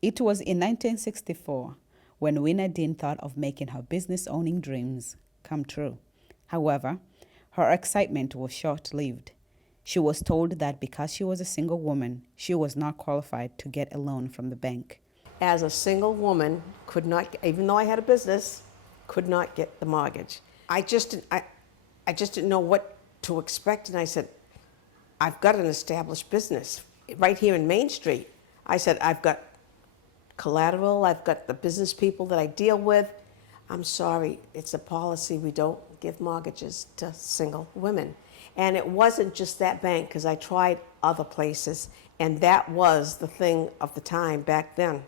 It was in 1964 when Winna Dean thought of making her business-owning dreams come true. However, her excitement was short-lived. She was told that because she was a single woman, she was not qualified to get a loan from the bank. As a single woman, could not, even though I had a business, could not get the mortgage. I just didn't know what to expect, and I said, I've got an established business right here in Main Street. I said, I've got collateral, I've got the business people that I deal with. I'm sorry, it's a policy, we don't give mortgages to single women. And it wasn't just that bank, because I tried other places, and that was the thing of the time back then.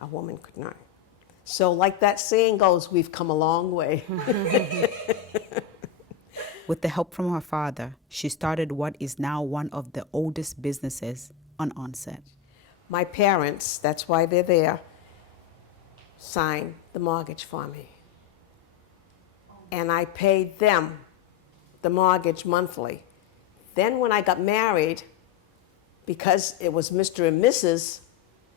A woman could not. So like that saying goes, we've come a long way. With the help from her father, she started what is now one of the oldest businesses on Onset. My parents, that's why they're there, signed the mortgage for me. And I paid them the mortgage monthly. Then when I got married, because it was Mr. and Mrs.,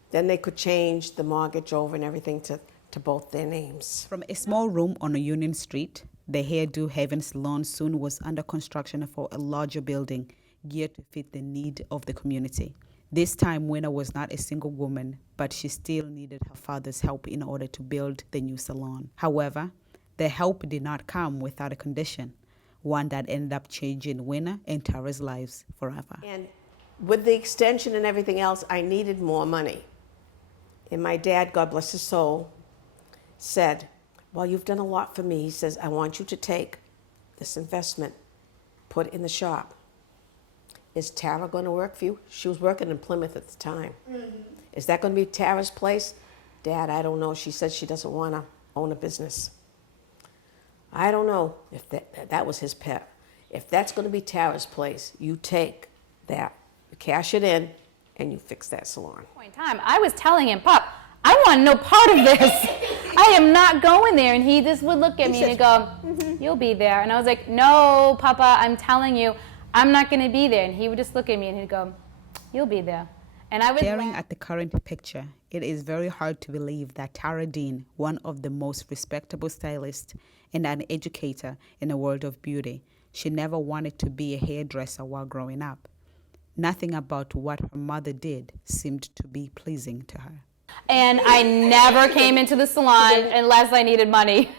then they could change the mortgage over and everything to both their names. From a small room on a Union Street, the Hairdo Haven Salon soon was under construction for a larger building geared to fit the need of the community. This time, Winna was not a single woman, but she still needed her father's help in order to build the new salon. However, the help did not come without a condition, one that ended up changing Winna and Tarra's lives forever. And with the extension and everything else, I needed more money. And my dad, God bless his soul, said, well, you've done a lot for me. He says, I want you to take this investment, put it in the shop. Is Tarra going to work for you? She was working in Plymouth at the time. Mm-hmm. Is that going to be Tarra's place? Dad, I don't know. She said she doesn't want to own a business. I don't know if that was his pet. If that's going to be Tarra's place, you take that, you cash it in, and you fix that salon. Point in time, I was telling him, Pop, I want no part of this. I am not going there. And he just would look at me and he'd go, you'll be there. And I was like, no, Papa, I'm telling you, I'm not going to be there. And he would just look at me and he'd go, you'll be there. And I would staring at the current picture, it is very hard to believe that TarraDean, one of the most respectable stylists and an educator in the world of beauty, she never wanted to be a hairdresser while growing up. Nothing about what her mother did seemed to be pleasing to her. And I never came into the salon unless I needed money.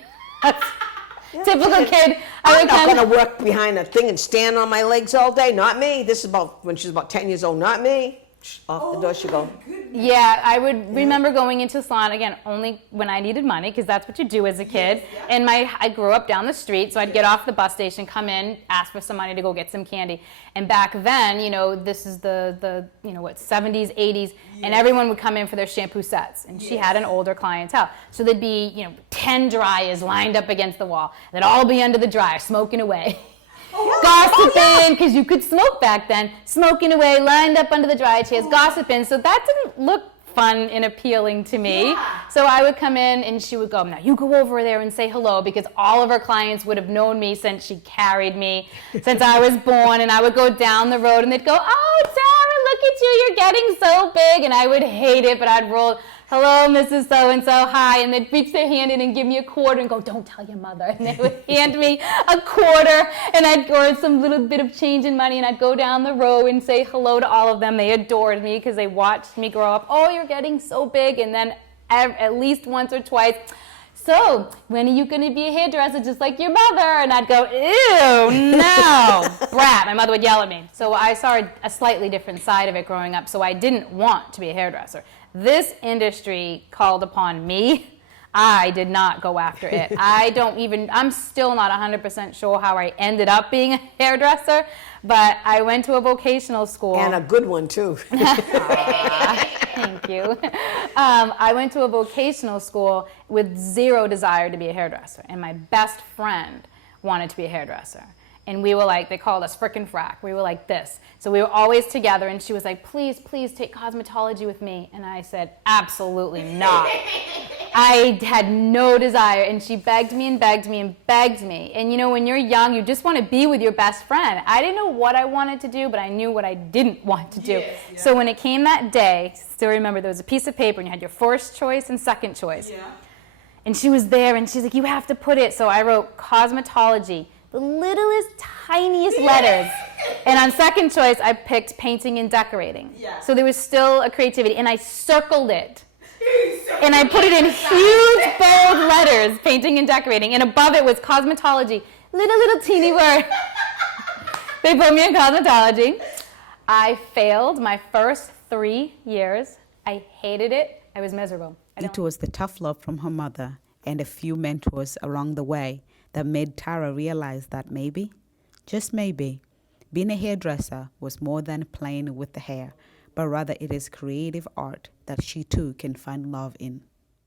Typical kid. I'm not going to work behind a thing and stand on my legs all day. Not me. This is about when she's about 10 years old. Not me. Off the door she go. Yeah, I would remember going into a salon, again, only when I needed money, because that's what you do as a kid. Yes, yeah. And I grew up down the street, so I'd get off the bus station, come in, ask for some money to go get some candy. And back then, you know, this is the 70s, 80s, and everyone would come in for their shampoo sets. And she had an older clientele. So there'd be, 10 dryers lined up against the wall. They'd all be under the dryer, smoking away. Gossiping, because you could smoke back then, smoking away, lined up under the dryer chairs, gossiping. So that didn't look fun and appealing to me. Yeah. So I would come in and she would go, now you go over there and say hello, because all of her clients would have known me since she carried me, since I was born. And I would go down the road and they'd go, oh, Tarra, look at you, you're getting so big. And I would hate it, but I'd roll, hello, Mrs. So-and-so, hi. And they'd reach their hand in and give me a quarter and go, don't tell your mother. And they would hand me a quarter and I'd or some little bit of change in money and I'd go down the row and say hello to all of them. They adored me because they watched me grow up. Oh, you're getting so big. And then at least once or twice, so when are you going to be a hairdresser just like your mother? And I'd go, ew, no, brat. My mother would yell at me. So I saw a slightly different side of it growing up. So I didn't want to be a hairdresser. This industry called upon me. I did not go after it. I'm still not 100% sure how I ended up being a hairdresser, but I went to a vocational school. And a good one, too. Thank you. I went to a vocational school with zero desire to be a hairdresser, and my best friend wanted to be a hairdresser. And we were like, they called us frickin' frack. We were like this. So we were always together, and she was like, please, please take cosmetology with me. And I said, absolutely not. I had no desire, and she begged me and begged me and begged me. And you know, when you're young, you just want to be with your best friend. I didn't know what I wanted to do, but I knew what I didn't want to do. Yes, yeah. So when it came that day, still remember, there was a piece of paper, and you had your first choice and second choice. Yeah. And she was there, and she's like, you have to put it. So I wrote cosmetology, the littlest, tiniest letters. And on second choice, I picked painting and decorating. Yeah. So there was still a creativity, and I circled it. And I put it in huge, bold letters, painting and decorating. And above it was cosmetology, little teeny word. They put me in cosmetology. I failed my first 3 years. I hated it. I was miserable. It was the tough love from her mother and a few mentors along the way that made Tarra realize that maybe, just maybe, being a hairdresser was more than playing with the hair, but rather it is creative art that she too can find love in.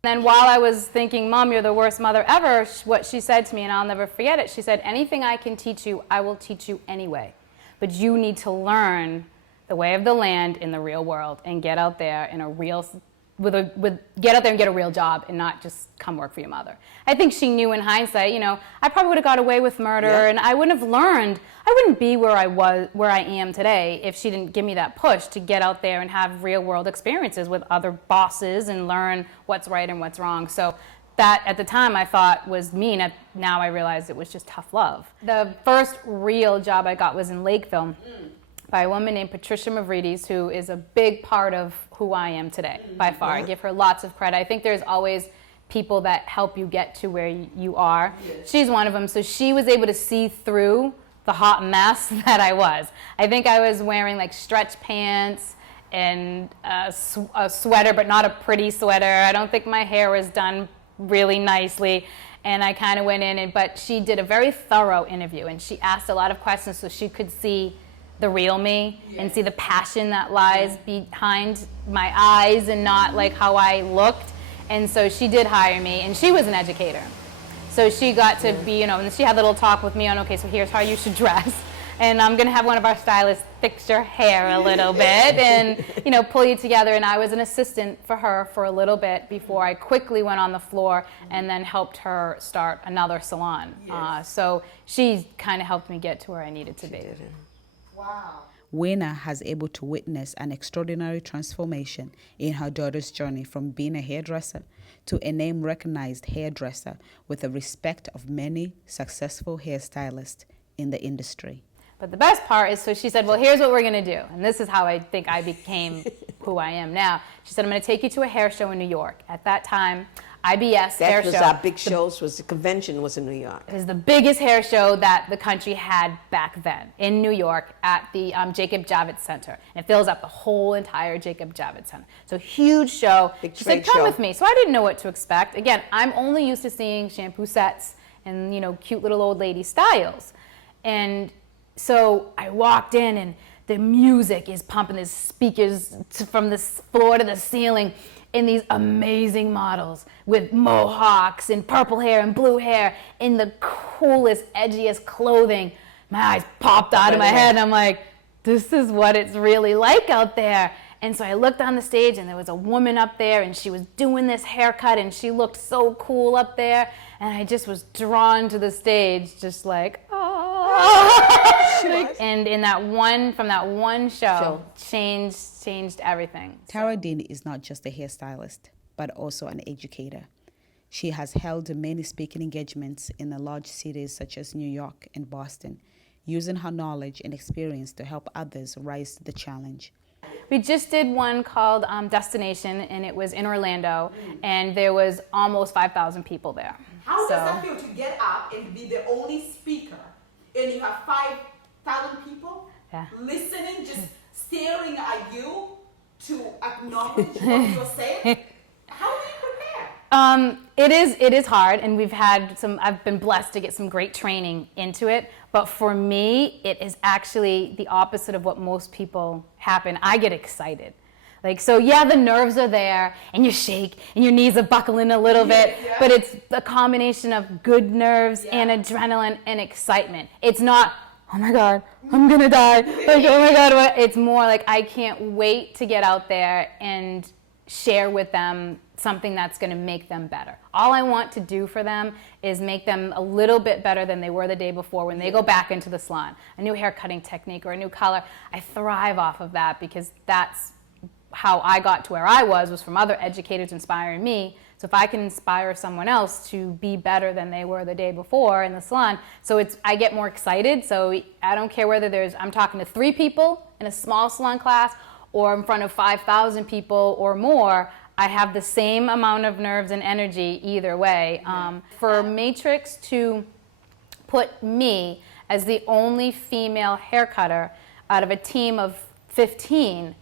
And then while I was thinking, Mom, you're the worst mother ever, what she said to me, and I'll never forget it, she said, anything I can teach you, I will teach you anyway. But you need to learn the way of the land in the real world and get out there in a real get out there and get a real job and not just come work for your mother. I think she knew in hindsight, you know, I probably would have got away with murder, and I wouldn't have learned, I wouldn't be where I am today if she didn't give me that push to get out there and have real world experiences with other bosses and learn what's right and what's wrong. So that at the time I thought was mean, now I realize it was just tough love. The first real job I got was in Lakeville. By a woman named Patricia Mavridis, who is a big part of who I am today, by far. I give her lots of credit. I think there's always people that help you get to where you are. Yes. She's one of them, so she was able to see through the hot mess that I was. I think I was wearing like stretch pants and a sweater, but not a pretty sweater. I don't think my hair was done really nicely. And I kind of went in, but she did a very thorough interview, and she asked a lot of questions so she could see the real me and see the passion that lies behind my eyes and not like how I looked. And so she did hire me, and she was an educator. So she got to be, you know, and she had a little talk with me on, okay, so here's how you should dress. And I'm gonna have one of our stylists fix your hair a little bit and, you know, pull you together. And I was an assistant for her for a little bit before I quickly went on the floor and then helped her start another salon. Yes. So she kind of helped me get to where I needed to be. Wow. Winna has able to witness an extraordinary transformation in her daughter's journey from being a hairdresser to a name-recognized hairdresser with the respect of many successful hairstylists in the industry. But the best part is, so she said, well, here's what we're going to do. And this is how I think I became who I am now. She said, I'm going to take you to a hair show in New York. At that time, IBS hair show. That was our big shows, the convention was in New York. It was the biggest hair show that the country had back then in New York at the Jacob Javits Center. And it fills up the whole entire Jacob Javits Center. So huge show. Big she said, come with me. So I didn't know what to expect. Again, I'm only used to seeing shampoo sets and, you know, cute little old lady styles. And so I walked in, and the music is pumping, there's speakers from the floor to the ceiling, and these amazing models with mohawks and purple hair and blue hair in the coolest, edgiest clothing. My eyes popped out of my head, and I'm like, this is what it's really like out there. And so I looked on the stage, and there was a woman up there, and she was doing this haircut, and she looked so cool up there. And I just was drawn to the stage, just like, oh. And in that one, from that one show, changed everything. TarraDean is not just a hairstylist, but also an educator. She has held many speaking engagements in the large cities such as New York and Boston, using her knowledge and experience to help others rise to the challenge. We just did one called Destination, and it was in Orlando, and there was almost 5,000 people there. How does that feel to get up and be the only speaker, and you have 5,000 people listening, just staring at you to acknowledge what you're saying? How do you prepare? It is hard, and I've been blessed to get some great training into it, but for me, it is actually the opposite of what most people happen. I get excited. Like, so yeah, the nerves are there, and you shake, and your knees are buckling a little bit, but it's a combination of good nerves and adrenaline and excitement. It's not oh my God, I'm gonna die. Like, oh my God, what? It's more like I can't wait to get out there and share with them something that's gonna make them better. All I want to do for them is make them a little bit better than they were the day before when they go back into the salon. A new hair cutting technique or a new color. I thrive off of that because that's how I got to where I was from other educators inspiring me. So if I can inspire someone else to be better than they were the day before in the salon, so I get more excited. So I don't care whether I'm talking to 3 people in a small salon class or in front of 5,000 people or more, I have the same amount of nerves and energy either way. For Matrix to put me as the only female hair cutter out of a team of 15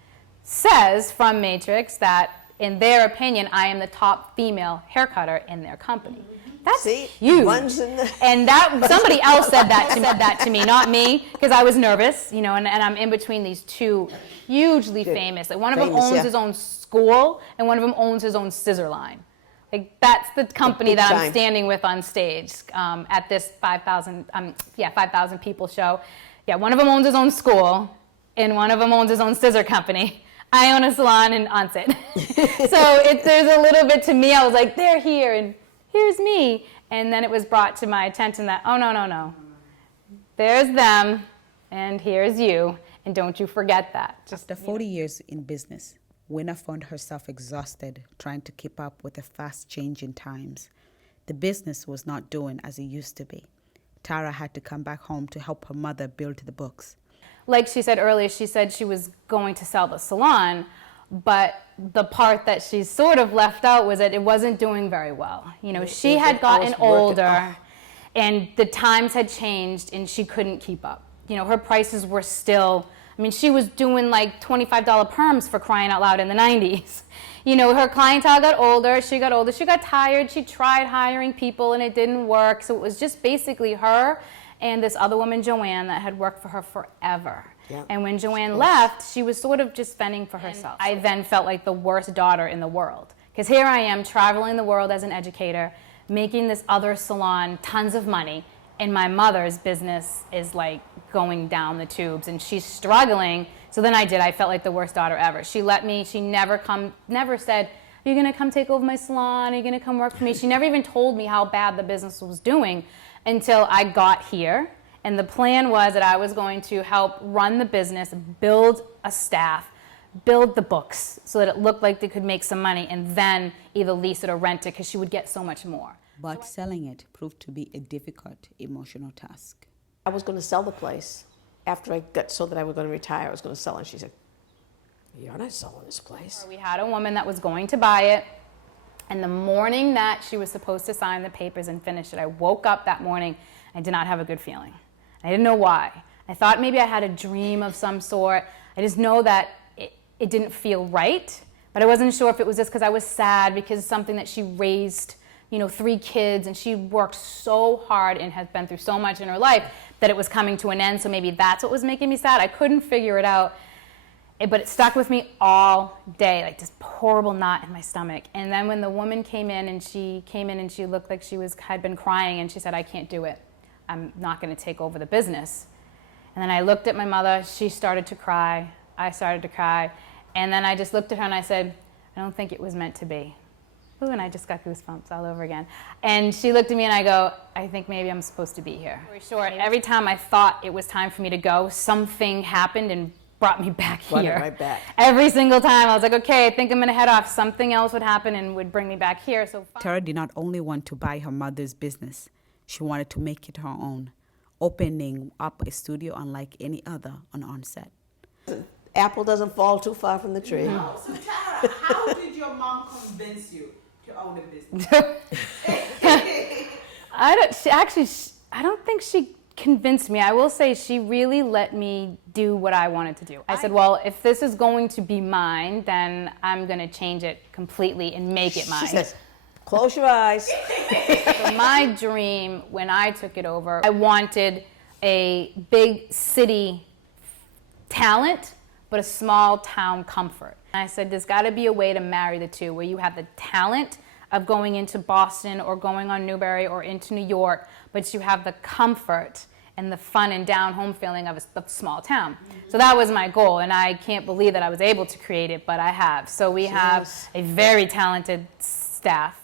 says from Matrix that in their opinion, I am the top female hair cutter in their company. That's huge. And somebody else said that to me, not me, because I was nervous, and I'm in between these 2 hugely famous. Like one of them owns his own school, and one of them owns his own scissor line. Like that's the company that I'm standing with on stage at this 5,000 people show. Yeah, one of them owns his own school, and one of them owns his own scissor company. I own a salon in Onset. So there's a little bit to me, I was like, they're here, and here's me. And then it was brought to my attention that, oh, no. There's them, and here's you, and don't you forget that. After 40 years in business, Winna found herself exhausted trying to keep up with the fast-changing times. The business was not doing as it used to be. Tarra had to come back home to help her mother build the books. Like she said earlier, she said she was going to sell the salon, but the part that she sort of left out was that it wasn't doing very well. She had gotten older, and the times had changed, and she couldn't keep up. Her prices were still, she was doing like $25 perms for crying out loud in the 90s. Her clientele got older, she got tired, she tried hiring people, and it didn't work, so it was just basically her and this other woman, Joanne, that had worked for her forever. Yep. And when Joanne left, she was sort of just fending for herself. I then felt like the worst daughter in the world. Because here I am traveling the world as an educator, making this other salon tons of money, and my mother's business is like going down the tubes, and she's struggling. So then I felt like the worst daughter ever. She let me, she never said, are you gonna come take over my salon? Are you gonna come work for me? She never even told me how bad the business was doing until I got here. And the plan was that I was going to help run the business, build a staff, build the books so that it looked like they could make some money, and then either lease it or rent it because she would get so much more. But selling it proved to be a difficult emotional task. I was going to sell the place after I got so that I was going to retire. I was going to sell it. And she said, you're not selling this place. We had a woman that was going to buy it. And the morning that she was supposed to sign the papers and finish it, I woke up that morning. I did not have a good feeling. I didn't know why. I thought maybe I had a dream of some sort. I just know that it didn't feel right. But I wasn't sure if it was just because I was sad because it's something that she raised, 3 kids, and she worked so hard and has been through so much in her life that it was coming to an end. So maybe that's what was making me sad. I couldn't figure it out. But it stuck with me all day, like this horrible knot in my stomach. And then when the woman came in and she looked like she had been crying, and she said, I can't do it. I'm not going to take over the business. And then I looked at my mother. She started to cry. I started to cry. And then I just looked at her and I said, I don't think it was meant to be. Ooh, and I just got goosebumps all over again. And she looked at me and I go, I think maybe I'm supposed to be here. For short, every time I thought it was time for me to go, something happened and brought me back here. Right back. Every single time I was like, okay, I think I'm going to head off. Something else would happen and would bring me back here. So Tarra did not only want to buy her mother's business, she wanted to make it her own, opening up a studio unlike any other on Onset. Apple doesn't fall too far from the tree. No. So Tarra, how did your mom convince you to own a business? I don't think she convinced me. I will say she really let me do what I wanted to do. I said, well, if this is going to be mine, then I'm going to change it completely and make it mine. She says, close your eyes. So my dream when I took it over, I wanted a big city talent, but a small town comfort. And I said, there's got to be a way to marry the two, where you have the talent of going into Boston or going on Newbury or into New York, but you have the comfort and the fun and down-home feeling of a small town. So that was my goal, and I can't believe that I was able to create it, but I have. So we have a very talented staff.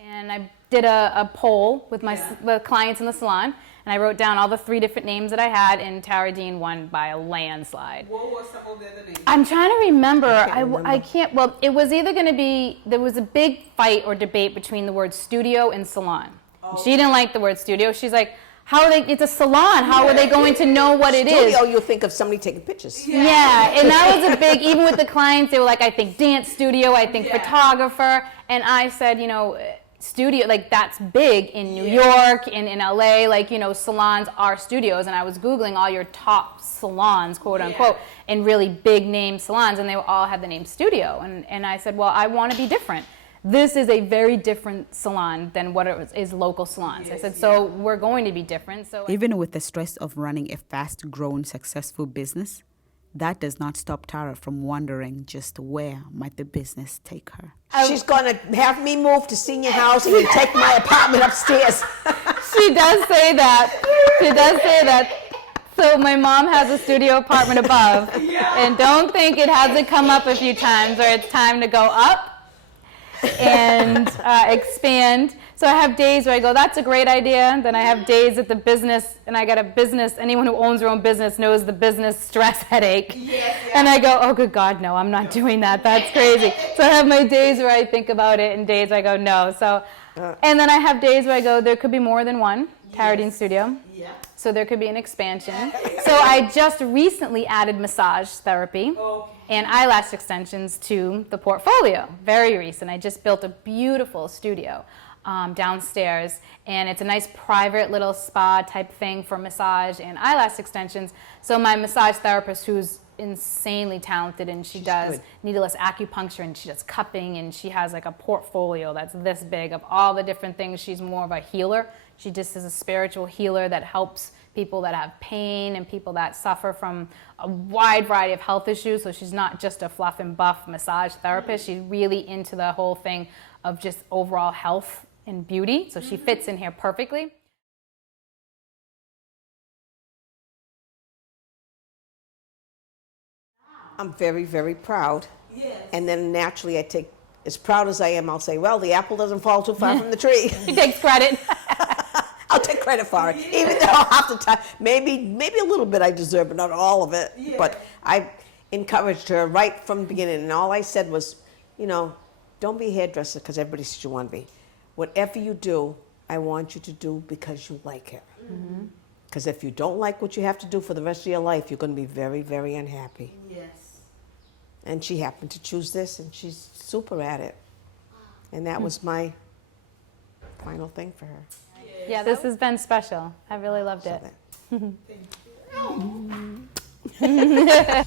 And I did a poll with my the clients in the salon, and I wrote down all the 3 different names that I had, and TarraDean won by a landslide. What was some of the other names? I'm trying to remember. I can't, well, it was either going to be, there was a big fight or debate between the word studio and salon. Oh. She didn't like the word studio. She's like, how are they, it's a salon, how are they going to know what it is? Studio, you'll think of somebody taking pictures. Yeah, and that was a big, even with the clients, they were like, I think dance studio, I think photographer, and I said, you know, studio, like that's big in New York, in LA, like, you know, salons are studios, and I was Googling all your top salons, quote unquote, and really big name salons, and they all had the name studio, and I said, well, I want to be different. This is a very different salon than what it is local salons. I said, so we're going to be different. So even with the stress of running a fast-growing, successful business, that does not stop Tarra from wondering just where might the business take her. She's going to have me move to senior housing and take my apartment upstairs. She does say that. She does say that. So my mom has a studio apartment above, and don't think it hasn't come up a few times, or it's time to go up and expand. So I have days where I go, that's a great idea. Then I have days at the business, and I got a business, anyone who owns their own business knows the business stress headache. And I go, oh, good God, no, I'm not doing that. That's crazy. So I have my days where I think about it, and days where I go, no. So, and then I have days where I go, there could be more than one TarraDean studio. So there could be an expansion. So I just recently added massage therapy and eyelash extensions to the portfolio. Very recent. I just built a beautiful studio downstairs, and it's a nice private little spa type thing for massage and eyelash extensions. So my massage therapist, who's insanely talented, and she's does needleless acupuncture, and she does cupping, and she has like a portfolio that's this big of all the different things. She's more of a healer. She just is a spiritual healer that helps people that have pain and people that suffer from a wide variety of health issues. So she's not just a fluff and buff massage therapist. She's really into the whole thing of just overall health and beauty. So she fits in here perfectly. I'm very, very proud. And then naturally I take, as proud as I am, I'll say, well, the apple doesn't fall too far from the tree. She takes credit. I'll take credit for it, even though half the time, maybe a little bit I deserve, but not all of it. But I encouraged her right from the beginning, and all I said was, you know, don't be a hairdresser because everybody says you want to be. Whatever you do, I want you to do because you like it. Because if you don't like what you have to do for the rest of your life, you're going to be very, very unhappy. And she happened to choose this, and she's super at it. And that was my final thing for her. Yeah, this has been special. I really loved it. Thank you.